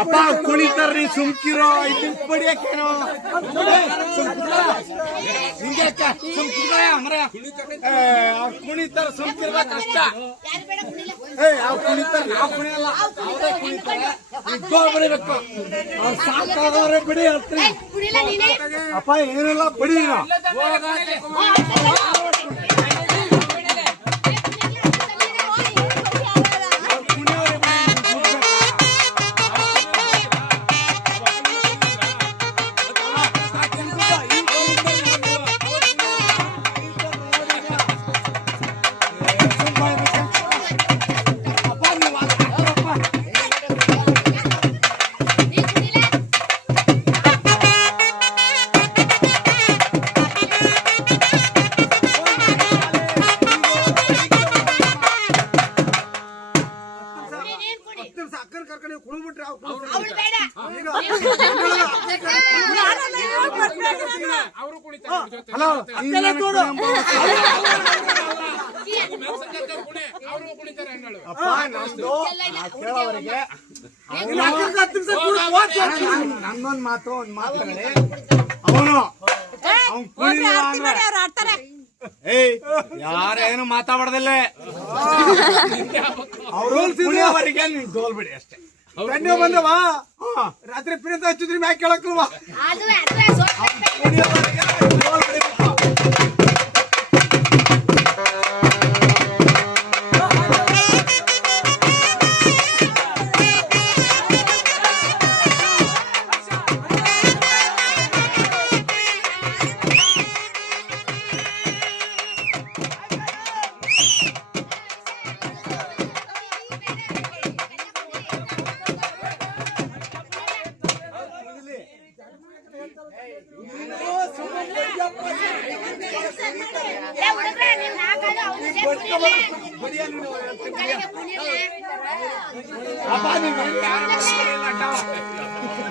ಅಪ್ಪ ಕುಣಿತಾರ್ರಿ ಸುಮ್ಕಿರೋ ಇದು ಪಡಿಯಕ್ಕೇನೋ ಕುಣಿತಾರ ಸುಮ್ಕಿರ್ಬ ಕಷ್ಟ ಕುಣಿತಾರ ನಾವು ಕುಣಿಯಲ್ಲ ಅವರೇ ಕುಣಿತಾರೆ ಬಡಿಬೇಕು ಅವ್ರು ಸಾಕಾದವ್ರೆ ಬಿಡಿ ಹೇಳ್ತೀನಿ ಅಪ್ಪ ಏನಿಲ್ಲ ಬಡಿ ನನ್ನೊಂದ್ ಮಾತು ಒಂದ್ ಮಾತಾಡಿ ಅವನು ಯಾರೇನು ಮಾತಾಡೋದಿಲ್ಲ ಅವರು ಕುಣಿಯವರಿಗೆ ನೀನ್ ದೋಲ್ಬಿಡಿ ಅಷ್ಟೇ ಬಂದವ ರಾತ್ರಿ ಪ್ರಿಂತ ಹಚ್ಚಿದ್ರಿ ಮ್ಯಾಕ್ ಕೇಳಕ್ಲ್ವಾ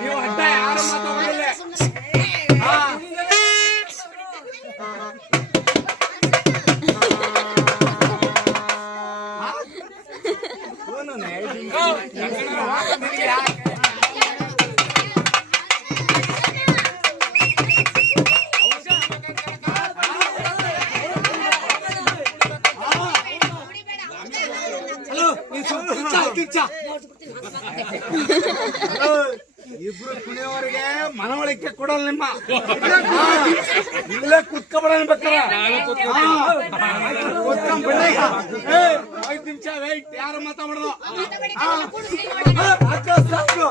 ನೀವು ಅಡ್ಡ ಯಾರು ಮಾತಾಡೋದಿಲ್ಲ ಇಬ್ರು ಕುಣಿಯವರಿಗೆ ಮನವಳಿಕೆ ಕೊಡಲ್ಲ ನಿಮ್ಮ ಇಲ್ಲೇ ಕುತ್ಕೊಬೇಡ ಬೇಕಾರೆ 5 ನಿಮಿಷ ವೇಟ್ ಯಾರು ಮಾತಾಡೋದು ಸಾಕು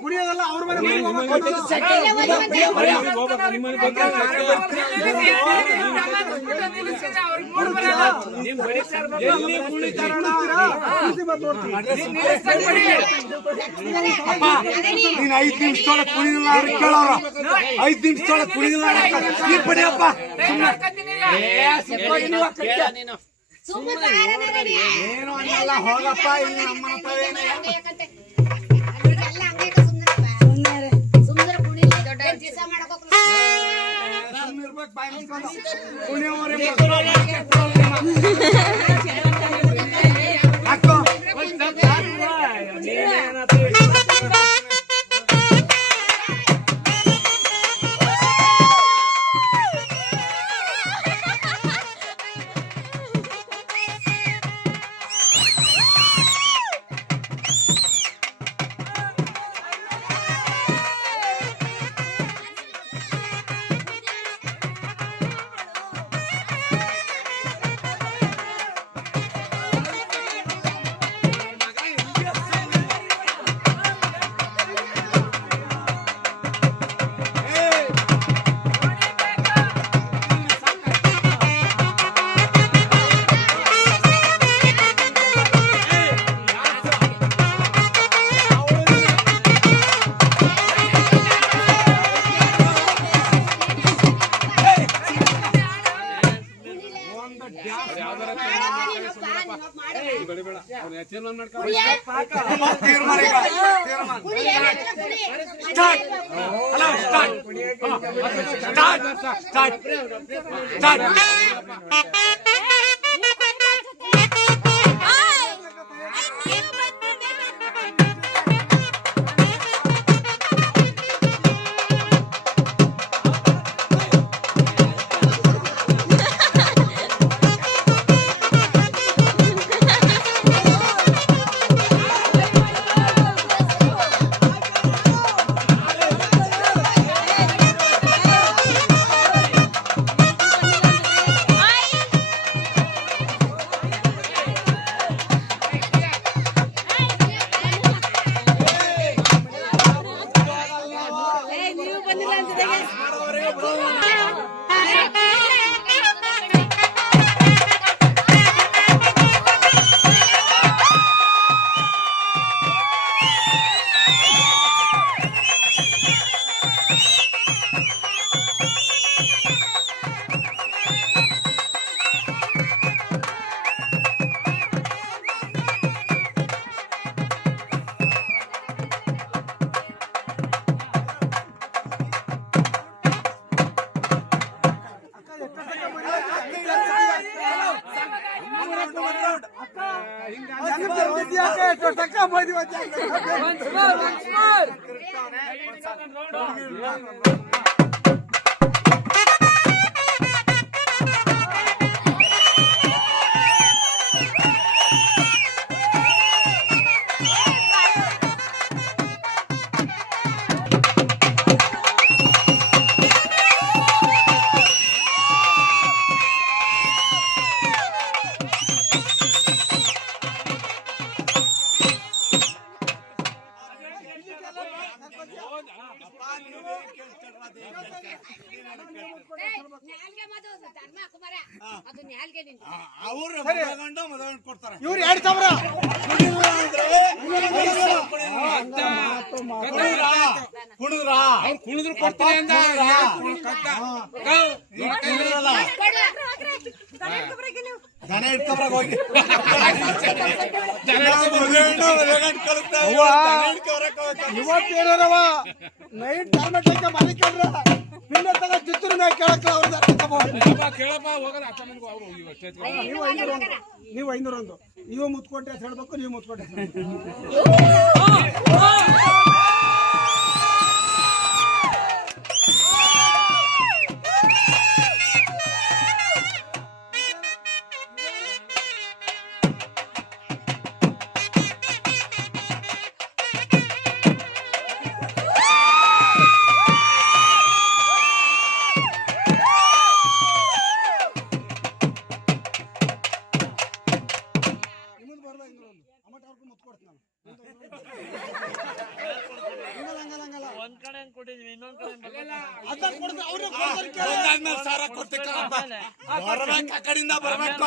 ಕುಡಿಯೋದಲ್ಲ ಅವ್ರ ನೀನ್ 5 ನಿಮಿಷದೊಳಗೆ ಕುಡಿದಿಲ್ಲ ಕೇಳೋರು 5 ನಿಮಿಷದೊಳಗೆ ಕುಡಿದಿಲ್ಲ ನೀನ್ ಪಡಿಯಪ್ಪ ಏನು ಅನ್ನಲ್ಲ ಹೋಗಪ್ಪ ಇಲ್ಲಿ ನಮ್ಮ ತೀರ್ಮಾನ ಈಗ. ತೀರ್ಮಾನ. ಸ್ಟಾರ್ಟ್. ಅಲ್ಲ, ಸ್ಟಾರ್ಟ್. ಸ್ಟಾರ್ಟ್. ಸ್ಟಾರ್ಟ್. ಇವ್ರು 2000 ಕುಣಿದ್ರು ಕೊಡ್ತಾರೆ ಅಂದ. ದನ ಇಟ್ಕೊಬ್ರಾಗ ಹೋಗಿ ಇವತ್ತೇನವ ನೈಟ್ ಟರ್ಮೆಟೈಕ ಮಾಲಿಕಂದ್ರ ಪಿನ್ನ ತಗ ಚಿತ್ರ ಮ್ಯಾಗ ಕೇಳಕ್ಕ ನೀವು 500 ನೀವು ಮುತ್ಕೊಟ್ಟೆ ಹೇಳ್ಬೇಕು, ನೀವು ಮುತ್ಕೊಟ್ಟೆ ಸಾರ ಕೊಡ್ತಿಕ್ಕ ಬರ್ಬೇಕು, ಆ ಕಡೆಯಿಂದ ಬರ್ಬೇಕು.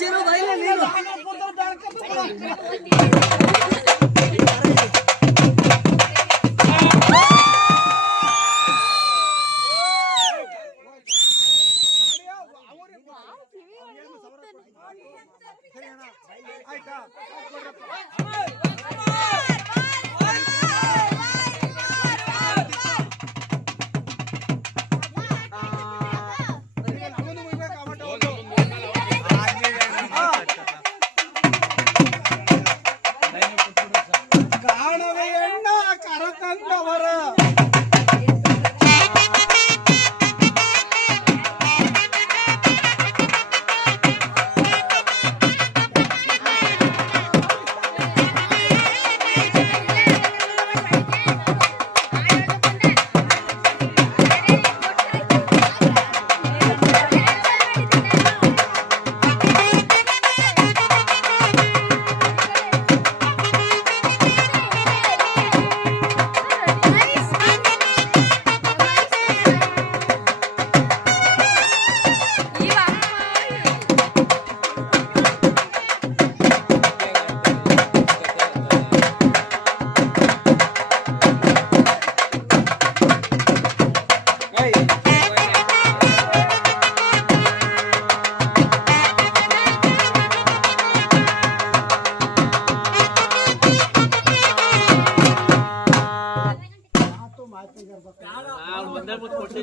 ಚೀರು ಬೈಲ ನೀನು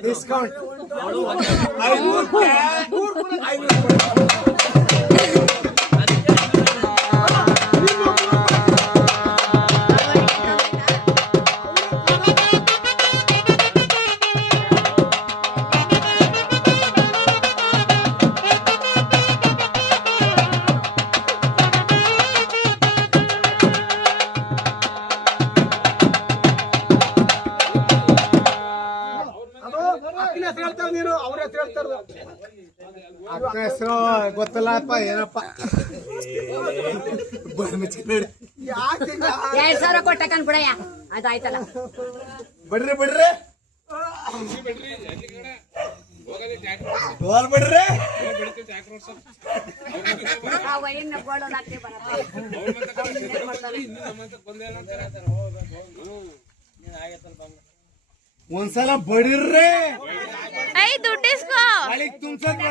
ಡಿಸ್ಕೌಂಟ್ ಅಕ್ಕಿನ ಹೆಸರು ಹೇಳ್ತಾರ ನೀನು ಅವ್ರ ಹೆಸರು ಹೇಳ್ತಾರ ಅಕ್ಕ ಹೆಸರು ಗೊತ್ತಿಲ್ಲಪ್ಪ ಏನಪ್ಪ ಯಾಕೆ 2000 ಕೊಟ್ಟಕನ್ ಬಿಡಯ್ಯ ಅದಾಯ್ತಲ್ಲ ಬಿಡ್ರಿ ಬಿಡ್ರಿ ಡೋಲ್ ಬಿಡ್ರಿ ವೈನ್ ಗೋಳು ಲಾಕ್ತಿ ಒಂದ್ಸಲ ಬಡಿರ್ರಿ ಐ ದುಡ್ಡಿಸ್ಕೋ ಒಳಗ್ ತುಂಬ್ಸಕ್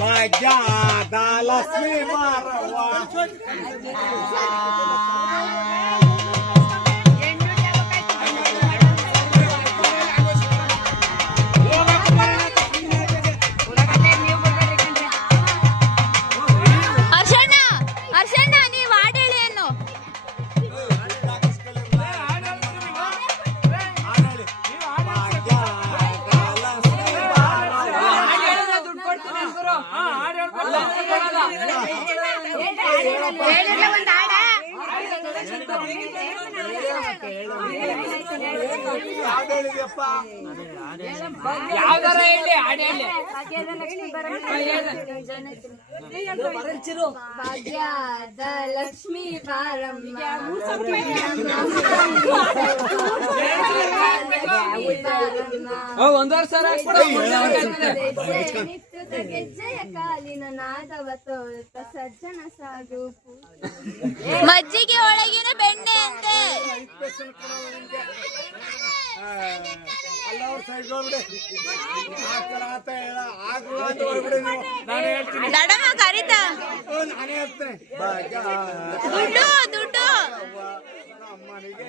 ಭಾಗ್ಯದ ಲಕ್ಷ್ಮೀ ಮಾರವ್ವ ಅರ್ಷಣ್ಣ ನೀವ್ ಹಾಡೇಳಿ ಏನು ಹೇಳಿಲ್ಲ ಒಂದ್ ಹಾಡ ಯಾವ್ದಾರ ಹೇಳಿ ಹಾಡು ಹೇಳಿ ಭಾಗ್ಯದ ಲಕ್ಷ್ಮೀ ಬಾರಮ್ಮ ಒಂದೂವರೆ ಸಾವಿರ ನಿತ್ಯದ ಗೆಜ್ಜೆಯ ಕಾಲಿನ ನಾದವ ತೋರುತ್ತ ಸಜ್ಜನ ಸಾಗು ಮಜ್ಜಿಗೆ ಒಳಗಿನ ಬೆಣ್ಣೆ ಅಂತೆ ಅಲ್ಲ ಅವ್ರ ಸೈಡ್ ಹೋಗ್ಬಿಡಿ ಆತ ಹೇಳ ಆಗ್ಲ ಅಂತ ಹೋಗ್ಬಿಡಿ ನೀವು ನಾನು ಹೇಳ್ತೀನಿ ದಡಮ್ಮ ಕರಿತ ನಾನೇ ಹೇಳ್ತೇನೆ ಭಾಗ್ಯ ದುಡ್ಡು ದುಡ್ಡು ಅಮ್ಮನಿಗೆ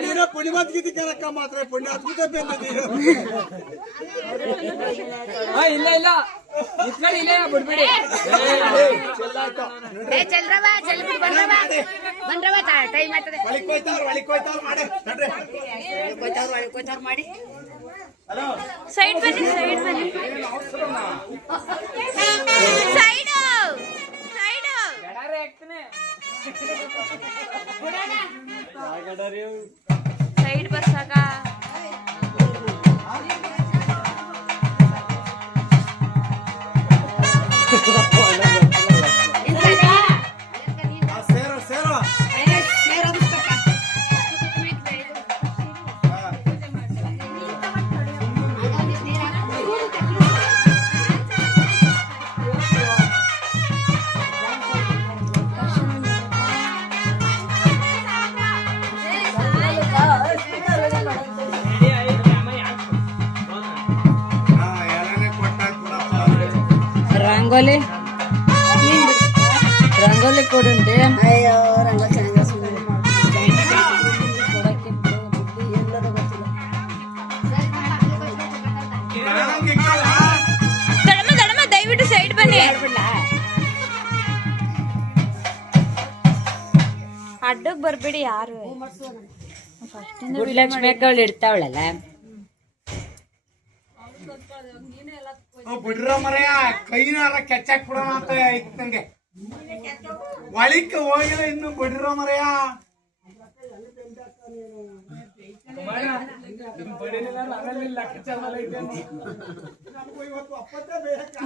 ನೀನೇ ಪುಣ್ಯಮತ್ ಗೀತಿ ಕೇಳಕ್ಕ ಮಾತ್ರ ಪುಣ್ಯ ಅದ್ಭುತ ಬೆಂದಿದ್ದೀರ ಇಲ್ಲ ಇಲ್ಲ ಇಟ್ಕೊಳ್ಳಿ ಇಲ್ಲ ಬಿಡ್ಬೇಡಿ ಚಲ್ರವ ಚಲ್ಬಿಟ್ಟು ಬಂದ್ರವ ಟೈಮ್ ಆಗ್ತದೆ ಒಳಿಕ್ ಹೋಯ್ತಾವ್ರ ಮಾಡಿ ನಡ್ರಿ ಕೊಯ್ತಾವ್ರು ಮಾಡಿ ಸೈಡ್ ಬನ್ನಿ ಸೈಡ್ ಸೈಡ್ ಬರ್ಸಾಕ ಸೇರೋ ಸೇರೋ ರಂಗೋಲಿ ರಂಗೋಲಿ ಕೊಡುಂಟೆ ಅಯ್ಯೋ ರಂಗ ಚೆನ್ನಾಗಿ ದಡಮ್ಮ ದಯವಿಟ್ಟು ಸೈಡ್ ಬನ್ನಿ ಅಡ್ಡಕ್ ಬರ್ಬೇಡಿ ಯಾರು ಗುಡ್ಲಕ್ಷ್ಮಿ ಅಕ್ಕವಳು ಇಡ್ತಾವಳಲ್ಲ ಬಿಡ್ರ ಮರೆಯ ಕೈನಾರ ಕೆಚ್ಚಾಕ್ ಬಿಡೋಣ ಅಂತ ಐತ್ ನಂಗೆ ಒಳಿಕ್ ಹೋಗಿಲ್ಲ ಇನ್ನು ಬಿಡ್ರ ಮರೆಯ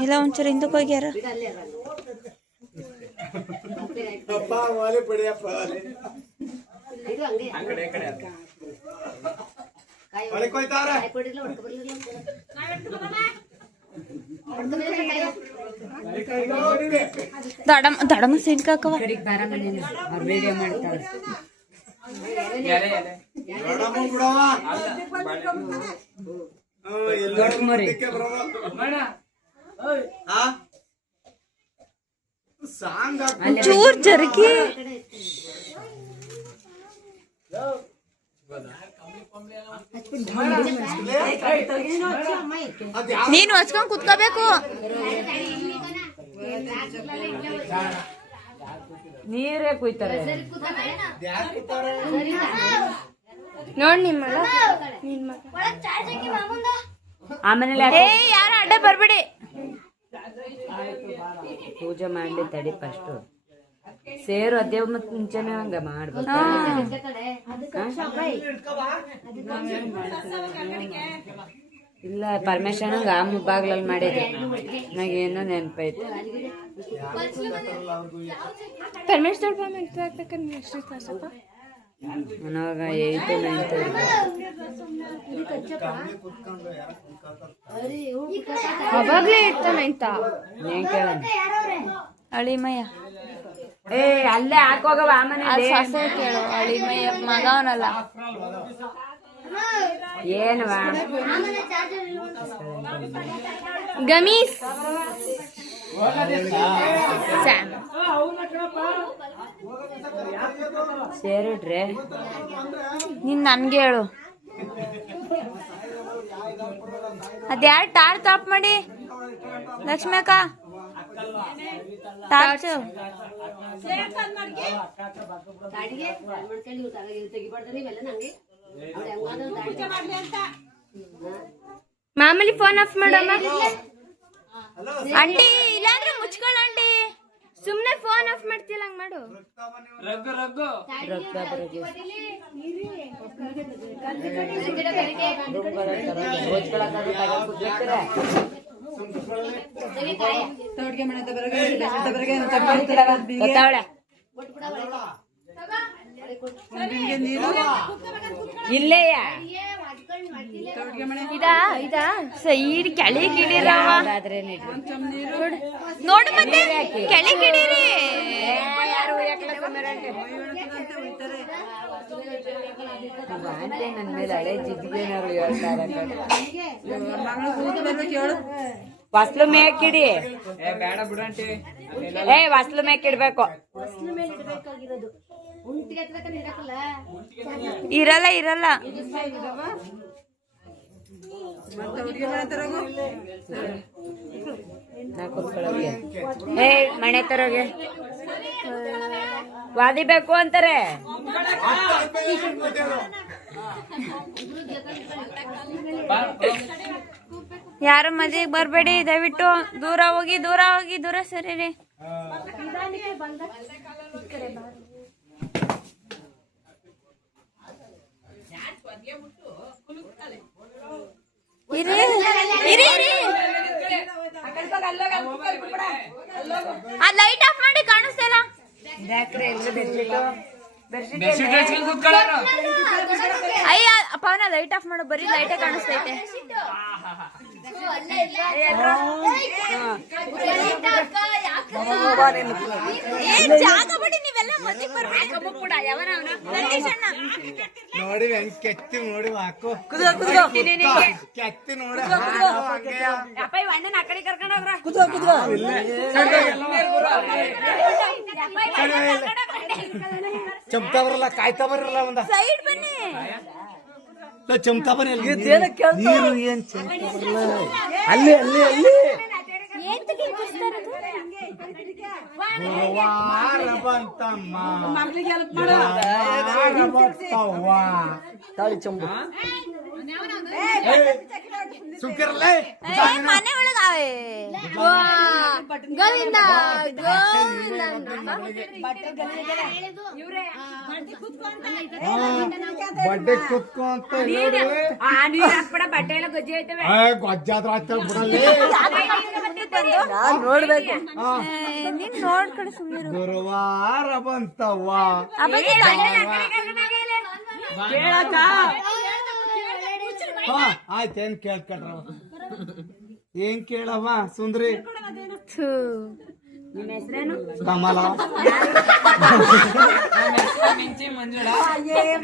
ಇಲ್ಲ ಒಂಚೂರು ಹಿಂದಕ್ಕೆ ಹೋಗ್ಯಾರ ಅಪ್ಪ ವಾಲೆ ಬಿಡಿಯಪ್ಪ ಒಳಿಕ್ ಹೋಯ್ತಾರ ದಡಮ್ಮ ಸೈಡ್ ಕಾಕವ ವಿಡಿಯೋ ಮಾಡ್ತಾಳೆ ಎಲೆ ಎಲೆ ದೊಡ್ಡಮ್ಮ ಬಿಡವ ದೊಡ್ಡ ಮರಿ ಮಾಡ ಸಾಂಗ್ ಚೂರ್ ಜರುಗಿ ನೀನು ಹಚ್ಕೊಂಡ್ ಕುತ್ಕೋಬೇಕು. ನೀರೇ ಕುಯ್ತಾರೆ ನೋಡ್ ನಿಮ್ ಮಗ ಆಮೇಲೆ ಏ ಯಾರ ಅಡ್ಡ ಬರ್ಬೇಡಿ. ಪೂಜೆ ಮಾಡ್ಲಿ ತಡಿ ಫಸ್ಟ್ ಸೇರು ಅದೇ ಮತ್ ಮುಂಚೆನೆ ಹಂಗ ಮಾಡ್ಬೇಕು. ಇಲ್ಲ ಪರಮೇಶ್ವರ ಆಮ ಬಾಗ್ಲಲ್ಲಿ ಮಾಡಿದ್ರಿ ನನಗೇನೋ ನೆನಪೈತೆ. ಪರಮೇಶ್ವರ್ ನಾವಾಗ 8th 9th ಅವಾಗ್ಲೇ ಇರ್ತಾನಂತ ಏನ್ ಕೇಳ ಅಳಿಮಯ್ಯ. ಏ ಅಲ್ಲೇ ಹಾಕೋಗವ ಆ ಮನೆ ಸೊಸೆ ಕೇಳು ಅಳಿಮಯ್ಯ ಮಗವನಲ್ಲ. ಏನವಾ ಗಮೀಸ್ ಸ್ಯಾಮ್ ಸೇರಿಡ್ರೆ ನೀನ್ ನನ್ಗೆ ಹೇಳು. ಅದ್ಯಾರು ಟಾರ್ಚ್ ಆಫ್ ಮಾಡಿ ಲಕ್ಷ್ಮಿ ಅಕ್ಕ ಟಾರ್ಚ್. ಮಾಮೂಲಿ ಫೋನ್ ಆಫ್ ಮಾಡಮ್ಮ ಆಂಟಿ. ಇಲ್ಲಾಂದ್ರೆ ಮುಚ್ಕೊಳ್ಳ ಆಂಟಿ. ಸುಮ್ನೆ ಫೋನ್ ಆಫ್ ಮಾಡ್ತಿಲ್ಲ ಹಂಗ್ ಮಾಡು. ರಗ್ಗು ರಗ್ಗು ರೊಕ್ಕ ಬರೋದು ಇಲ್ಲೇಯ ಇದಾ ಸೈಡ್ ಕೆಳಿ ಕಿಡಿರವ ನೋಡು ಮತ್ತೆ ಕೆಳಿ ಕಿಡೀರಿ. ನನ್ ಮೇಲೆ ಹಳೆ ಜಿದ್ಗೇನಾರು ಹೇಳ್ತಾರೆ. ವಸ್ಲು ಮೇಕಿಡಿ ಬೇಡ ಬಿಡಂಟಿ. ಏ ವಸ್ಲು ಮೇಕಿಡ್ಬೇಕು. ಇರಲ್ಲ ಇರಲ್ಲ. ಏ ಮನೆ ತರೋಗೆ ವಾದಿಬೇಕು ಅಂತಾರೆ. ಯಾರು ಮದ್ವೆಗೆ ಬರ್ಬೇಡಿ ದಯವಿಟ್ಟು. ದೂರ ಹೋಗಿ ದೂರ ಹೋಗಿ ದೂರ ಸರಿರಿ. ಇರಿ ಇರಿ ಇರಿ. ಆ ಲೈಟ್ ಆಫ್ ಮಾಡಿ ಕಾಣಿಸ್ತಾ ಇಲ್ಲ. ಅಯ್ಯ ಪವನ ಲೈಟ್ ಆಫ್ ಮಾಡು. ಬರೀ ಲೈಟೇ ಕಾಣಿಸ್ತೈತೆ. ಏನ್ ಜಾಗ ಬಿಡಿ ನೀವೆಲ್ಲ ಮದ್ವೆಗೆ ಬರ್ಬೇಕು ಕೂಡ. ಯಾವನ ನೋಡಿ ಹೆಂಗ್ ಕೆತ್ತಿ ನೋಡಿ ಹಾಕು ಕೆತ್ತಿ ನೋಡಿ ಅಪ್ಪ ಇವ್ ಅಣ್ಣನ ಆ ಕಡೆ ಕರ್ಕೊಂಡು ಹೋಗ್ರ. ಚಮ್ತಾ ಬರಲ್ಲ ಕಾಯ್ತಾ ಬರಲ್ಲ ಒಂದ ಸೈಡ್ ಬನ್ನಿ. ಚಮ್ತಾ ಬರಲ್ಲ ನೀರು ಏನ್ ಚಮ್ತಾ ಬರಲ್ಲ. ಅಲ್ಲಿ ಅಲ್ಲಿ ಅಲ್ಲಿ ಗುರುವಾರ ಬಂತಮ್ಮ ತಾಳಿ ಚಂಬು ಸುಮ್ಕಿರಲ್ಲ. ಮನೆ ಒಳಗ ಗೋವಿಂದ ಬಡ್ಡೆ ಕುತ್ಕೊ ಅಂತ ಬಟ್ಟೆ ಎಲ್ಲ ಗೊಜ್ಜೆ ಐತವೆ. ಗೊಜ್ಜಾದ್ರ ಆಯ್ತು ಬಿಡಲ್ಲಿ ನೋಡ್ಬೇಕು. ನೀನ್ ನೋಡ್ಕೊಂಡು ಸುಮ್ಮನೆ ಗುರುವಾರ ಬಂತವ್ವ. ಆಯ್ತು ಏನ್ ಕೇಳ್ಕೊಂಡ್ರವ ಏನ್ ಕೇಳವ ಸುಂದ್ರಿ. ನಿಮ್ ಹೆಸರೇನು? ಕಮಲ.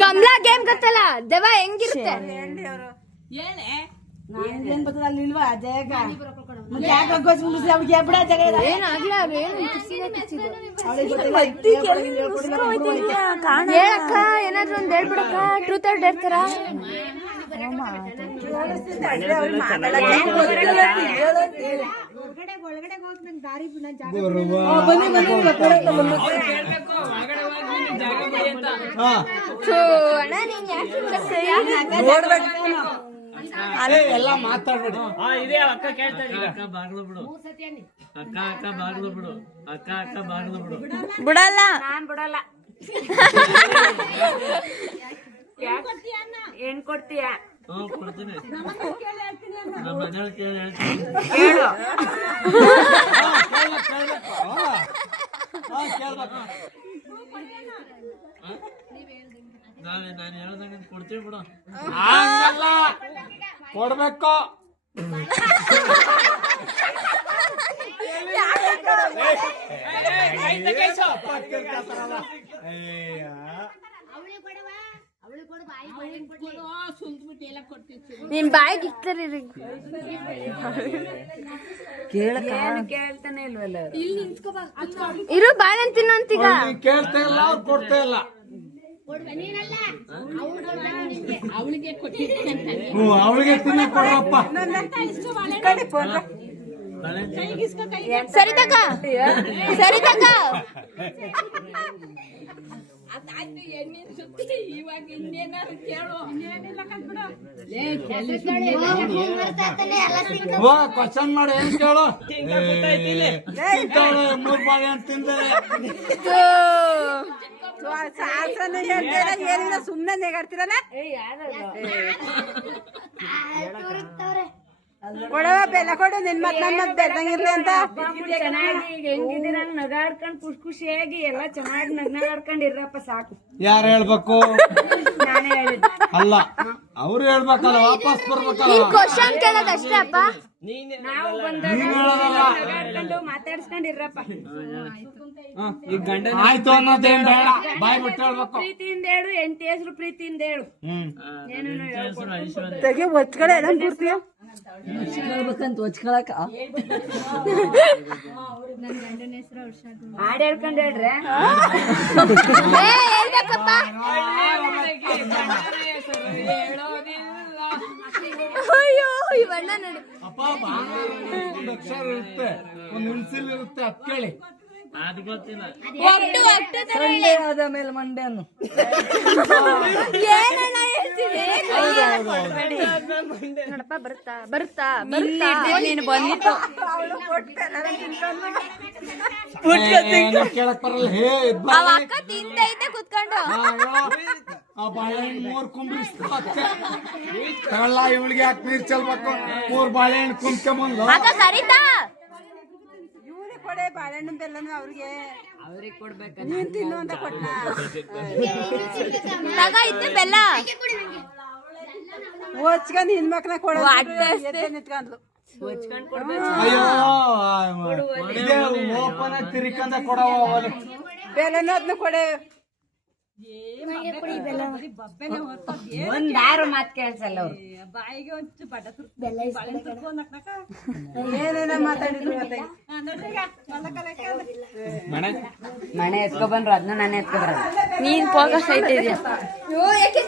ಕಮಲಾ ಗೇಮ್ ಗೊತ್ತಲ್ಲ ದೆವ್ವ ಹೆಂಗಿರುತ್ತೆ ಏನ್ ಬರ್ತದ ಅಲ್ಲಿ ಇಲ್ವಾ ಜಯಕ ಮತ್ತೆ ಯಾಕೆ ಗೊತ್ತು ಮುಗಿಸಿ ಅವ್ರಿಗೆ ಬಿಡ ಜಗ ಏನಾಗ್ಲ ಹೇಳಕ್ಕ ಏನಾದ್ರು ಒಂದ್ ಹೇಳ್ಬಿಡಕ್ಕ ಟ್ರೂತ್ ಆರ್ ಡೇರ್ ತರ ಎಲ್ಲ ಮಾತಾಡ್ಬೇಡಿ. ಬಿಡಲ್ಲ. ನಾನ್ ಬಿಡಲ್ಲ. ಏನ್ ಕೊಡ್ತೀಯ? ಹೇಳು. ಹಂಗಲ್ಲ, ಕೊಡ್ಬೇಕು. ನಿನ್ ಬಾಯಿಗೆ ಇಕ್ತಾರಿ ಏನು ಕೇಳ್ತಾನೆ ಇಲ್ವಲ್ಲ. ಇರು ಬಾಳೆಹಣ್ಣು ತಿನ್ನೋಂತೀಗ ನೀನ್ ಕೇಳ್ತಾ ಇಲ್ಲ, ಅವ್ರು ಕೊಡ್ತಾ ಇಲ್ಲ. ಅವಳಿಗೆ ತಿನ್ನ ಕೊಡ್ರಪ್ಪ. ಸರಿ ತಕ ಸರಿ ತಕ ಕ್ವಶನ್ ಮಾಡಿ ಏನ್ ಕೇಳು. 3 ಬಾಳೆಹಣ್ಣು ತಿಂದರೆ ಏನಿಲ್ಲ ಸುಮ್ನೆ ನೆಗಾಡ್ತಿರಲ್ಲ ಕೊಡವ ಬೆಲ್ಲ ಕೊಡು ನಿನ್ ಮತ್ ನನ್ ಮತ್ ಬೆಳ್ದಂಗಿರ್ಲಿ ಅಂತ ಚೆನ್ನಾಗಿ ಈಗ ಹೆಂಗಿದ್ದೀರ ನಗಾಡ್ಕೊಂಡ್ ಖುಷಿಯಾಗಿ ಎಲ್ಲ ಚೆನ್ನಾಗಿ ನಗಾಡ್ಕೊಂಡಿರ್ರಪ್ಪ ಸಾಕು. ಯಾರು ಹೇಳ್ಬೇಕು? ನಾನೇ ಹೇಳಿದ್ದು. ಅಲ್ಲ, ಅವ್ರು ಹೇಳ್ಬೇಕಲ್ಲ, ವಾಪಸ್ ಬರ್ಬೇಕಲ್ಲ. ಕ್ವಶನ್ ಕೇಳೋದು ಅಷ್ಟೇ ಅಪ್ಪ. ನಾವು ಬಂದಾಗ ನೀನ್ ಹೇಳೋದಲ್ಲ. ನಗಾಡ್ಕೊಂಡು ಮಾತಾಡ್ಸ್ಕೊಂಡಿರ್ರಪ್ಪ. ಆಯ್ತು ಅನ್ನೋದೇನ್ ಬೇಡ, ಬಾಯ್ ಬಿಟ್ಟು ಹೇಳ್ಬೇಕು. ಪ್ರೀತಿಯಿಂದ ಹೇಳು, ಎಂಟಿ ಹೆಸರು ಪ್ರೀತಿಯಿಂದ ಹೇಳು. ಏನೇನು ಹೇಳ್ಬೋದು. ತೆಗಿ ಒಚ್ಕಡೆ ಎಲ್ಲ ಕೂರ್ತೀಯ ಹೇಳ್ಬೇಕಂತ ಒಚ್ಕೊಳಕ ಹಾಡು ಹೇಳ್ಕೊಂಡು ಹೇಳ್ರೆ. ಹೇಳ್ಬೇಕಪ್ಪ. ಅಯ್ಯೋ ಇವಣ್ಣ ನೋಡಿ ಅಪ್ಪ, ಒಂದು ಅಕ್ಷರ ಇರುತ್ತೆ, ಒಂದು ಇನ್ಸಿಲ್ ಇರುತ್ತೆ, ಅದ್ ಕೇಳಿ. ಒಟ್ಟು ತರ ಆದ ಮೇಲೆ ಮಂಡೆ ಅನ್ನು ಏನಣ್ಣ ಹೇಳ್ತೀವಿ ನೋಡಪ್ಪ ಬರ್ತಾ ಬರ್ತಾ ಬರ್ತಾ ನೀನು ಬಂದಿತ್ತು. ಕೇಳಕ್ ಬರಲ್ಲ. ಹೇ ಅವ ಅಕ್ಕ ತಿಂತೈತೆ ಕುತ್ಕೊಂಡು ಆ ಬಾಳೆಹಣ್ಣು 3 ಕುಂಬಿಸ್ತಾ ಕಳ್ಳ. ಇವಳಿಗೆ ಯಾಕೆ ನೀರ್ ಚೆಲ್ಬೇಕು? 3 ಬಾಳೆಹಣ್ಣು ಕುಂಬ್ಕೊಂಬಂದು ಅಕ್ಕ ಕರಿತಾ ಇವ್ರಿಗೆ ಕೊಡೆ ಬಾಳೆಹಣ್ಣು ಬೆಲ್ಲನು ಅವ್ರಿಗೆ ಅವ್ರಿಗೆ ಕೊಡ್ಬೇಕ. ನೀನ್ ತಿನ್ನು ಅಂತ ಕೊಟ್ಟ ತಗ ಇತ್ತು ಬೆಲ್ಲ ಓಚ್ಕೊಂಡ್ ಹೆಣ್ಮಕ್ಳ ಕೊಡೋ ನಿತ್ಕೊಂಡ್ಲು ಹೊಚ್ಕೊಂಡ್ ಕೊಡ್ಬೇಕು. ಅಯ್ಯೋ, ಇದೇ ಓಪನ್ ಆಗಿ ತಿರ್ಕಂದ ಕೊಡವ. ಬೆಲ್ಲನು ಅದನ್ನ ಕೊಡೆ ಒಂದಾರು ಮಾತ್ ಕೇಳ್ಸಲ್ಲ ಅವ್ರು. ಏನೇನ ಮಾತಾಡಿದ್ರು ಮನೆ ಎತ್ಕೊ ಬಂದ್ರು ಅದನ್ನ ನಾನೇ ಎತ್ಕೊ ಬರೋದು. ನೀನ್ ಫೋಕಸ್ ಐತಿದ್ಯಾ. ಯಾಕೆ